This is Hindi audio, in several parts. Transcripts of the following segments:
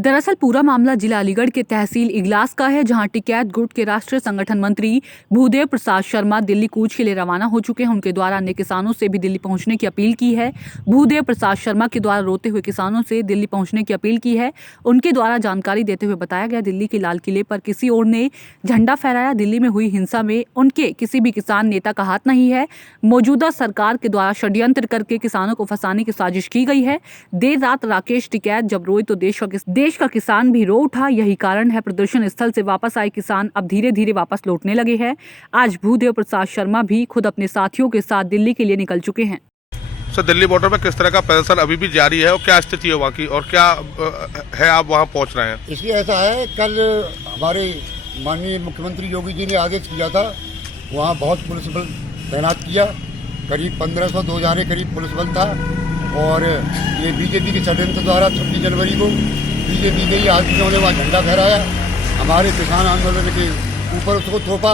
दरअसल पूरा मामला जिला अलीगढ़ के तहसील इगलास का है, जहां टिकैत गुट के राष्ट्रीय संगठन मंत्री भूदेव प्रसाद शर्मा दिल्ली कूच के लिए रवाना हो चुके हैं। उनके द्वारा अन्य किसानों से भी दिल्ली पहुंचने की अपील की है। भूदेव प्रसाद शर्मा के द्वारा रोते हुए किसानों से दिल्ली पहुंचने की अपील की है। उनके द्वारा जानकारी देते हुए बताया गया, दिल्ली के लाल किले पर किसी और ने झंडा फहराया। दिल्ली में हुई हिंसा में उनके किसी भी किसान नेता का हाथ नहीं है। मौजूदा सरकार के द्वारा षड्यंत्र करके किसानों को फंसाने की साजिश की गई है। देर रात राकेश टिकैत जब रोए तो देश का किसान भी रो उठा। यही कारण है प्रदर्शन स्थल से वापस आए किसान अब धीरे धीरे वापस लौटने लगे हैं। आज भूदेव प्रसाद शर्मा भी खुद अपने साथियों के साथ दिल्ली के लिए निकल चुके हैं। सर, दिल्ली बॉर्डर पर किस तरह का प्रदर्शन अभी भी जारी है और क्या स्थिति है वहाँ की और क्या है आप वहाँ पहुँच रहे हैं? इसलिए ऐसा है, कल हमारे माननीय मुख्यमंत्री योगी जी ने आदेश किया था, वहाँ बहुत पुलिस बल तैनात किया। करीब 1500-2000 करीब पुलिस बल था और ये बीजेपी के षड्यंत्र द्वारा 26 जनवरी को बीजेपी के ही आदमियों ने वहाँ झंडा फहराया। हमारे किसान आंदोलन के ऊपर उसको थोपा,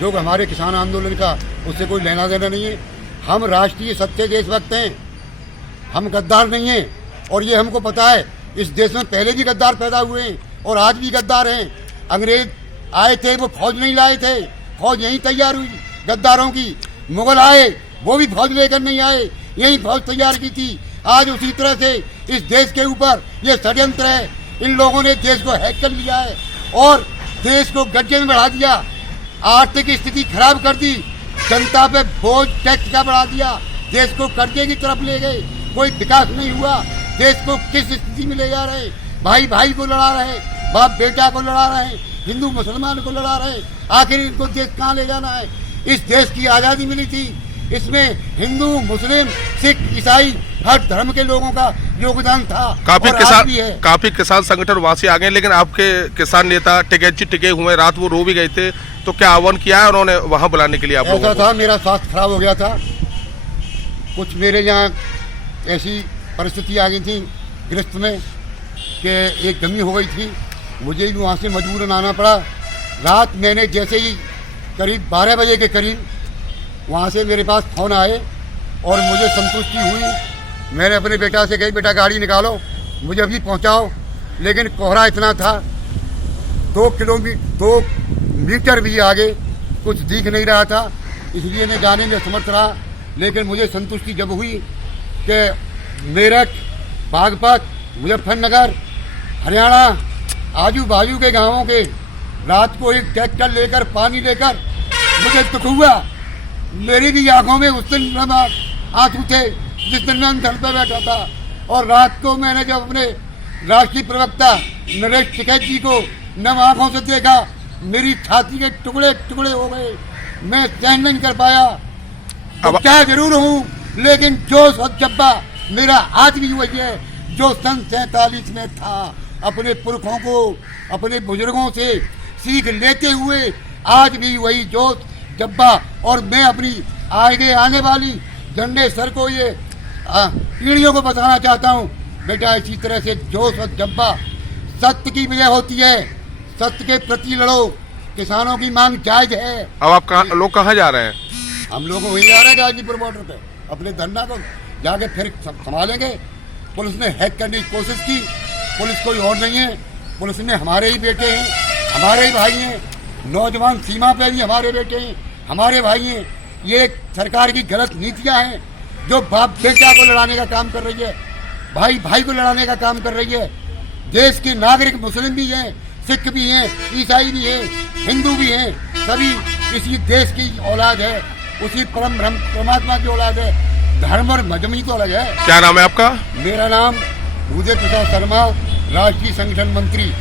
जो कि हमारे किसान आंदोलन का उससे कोई लेना देना नहीं है। हम राष्ट्रीय सच्चे देशभक्त हैं, हम गद्दार नहीं हैं और ये हमको पता है। इस देश में पहले भी गद्दार पैदा हुए हैं और आज भी गद्दार हैं। अंग्रेज आए थे, वो फौज नहीं लाए थे, फौज यहीं तैयार हुई गद्दारों की। मुगल आए, वो भी फौज लेकर नहीं आए, यही फौज तैयार की थी। आज उसी तरह से इस देश के ऊपर ये षड्यंत्र है। इन लोगों ने देश को हैक कर लिया है और देश को गड्ढे में बढ़ा दिया, आर्थिक स्थिति खराब कर दी, जनता पे बोझ टैक्स का बढ़ा दिया, देश को कर्जे की तरफ ले गए, कोई विकास नहीं हुआ। देश को किस स्थिति में ले जा रहे हैं? भाई भाई को लड़ा रहे हैं, बाप बेटा को लड़ा रहे हैं, हिंदू मुसलमान को लड़ा रहे हैं। आखिर इनको देश कहाँ ले जाना है? इस देश की आज़ादी मिली थी, इसमें हिंदू मुस्लिम सिख ईसाई हर धर्म के लोगों का योगदान था। काफी किसान संगठन वहाँ से आ गए, लेकिन आपके किसान नेता टिकैत जी टिके हुए, रात वो रो भी गए थे, तो क्या आह्वान किया है उन्होंने वहाँ बुलाने के लिए? आप ऐसा था, मेरा स्वास्थ्य खराब हो गया था, कुछ मेरे यहाँ ऐसी परिस्थिति आ गई थी गृहस्थ में कि एक कमी हो गई थी, मुझे भी वहाँ से मजबूरन आना पड़ा। रात मैंने जैसे ही करीब 12 बजे के करीब वहाँ से मेरे पास फ़ोन आए और मुझे संतुष्टि हुई। मैंने अपने बेटा से कही, बेटा गाड़ी निकालो, मुझे अभी पहुँचाओ। लेकिन कोहरा इतना था, 2 मीटर भी आगे कुछ दिख नहीं रहा था, इसलिए मैं जाने में समर्थ रहा। लेकिन मुझे संतुष्टि जब हुई कि मेरठ, बागपत, मुजफ्फरनगर, हरियाणा, आजू बाजू के गाँवों के रात को एक ट्रैक्टर लेकर पानी लेकर मुझे दुख हुआ। मेरी भी आंखों में उस दिन आंसू थे जिस दिन मैं धन पर बैठा था। और रात को मैंने जब अपने राष्ट्रीय प्रवक्ता नरेश टिकैत जी को नम आंखों से देखा, मेरी छाती के टुकड़े टुकड़े हो गए, मैं सहन नहीं कर पाया। अब क्या जरूर हूँ, लेकिन जोश और जज्बा मेरा आज भी वही है जो सन 47 में था। अपने पुरखों को, अपने बुजुर्गों से सीख लेते हुए आज भी वही जोश जज्बा, और मैं अपनी आने वाली जनरेशन को ये पीढ़ियों को बताना चाहता हूँ, बेटा इसी तरह से जोश और जज्बा सत्य की विजय होती है, सत्य के प्रति लड़ो, किसानों की मांग जायज है। अब आप लोग कहाँ जा रहे हैं? हम लोग वहीं जा रहे हैं गाजीपुर बॉर्डर पे, अपने धरना को जाके फिर संभालेंगे। पुलिस ने हैक करने की कोशिश की, पुलिस कोई और नहीं है, पुलिस में हमारे ही बेटे हैं, हमारे ही भाई हैं, नौजवान सीमा पे भी हमारे बेटे हैं, हमारे भाई हैं। ये सरकार की गलत नीतियां हैं जो बाप बेटा को लड़ाने का काम कर रही है, भाई भाई को लड़ाने का काम कर रही है। देश के नागरिक मुस्लिम भी हैं, सिख भी हैं, ईसाई भी हैं, हिंदू भी हैं, सभी इसी देश की औलाद है, उसी परमात्मा की औलाद है। धर्म और मजहब तो अलग है। क्या नाम है आपका? मेरा नाम भूदेव प्रसाद शर्मा, राष्ट्रीय संगठन मंत्री।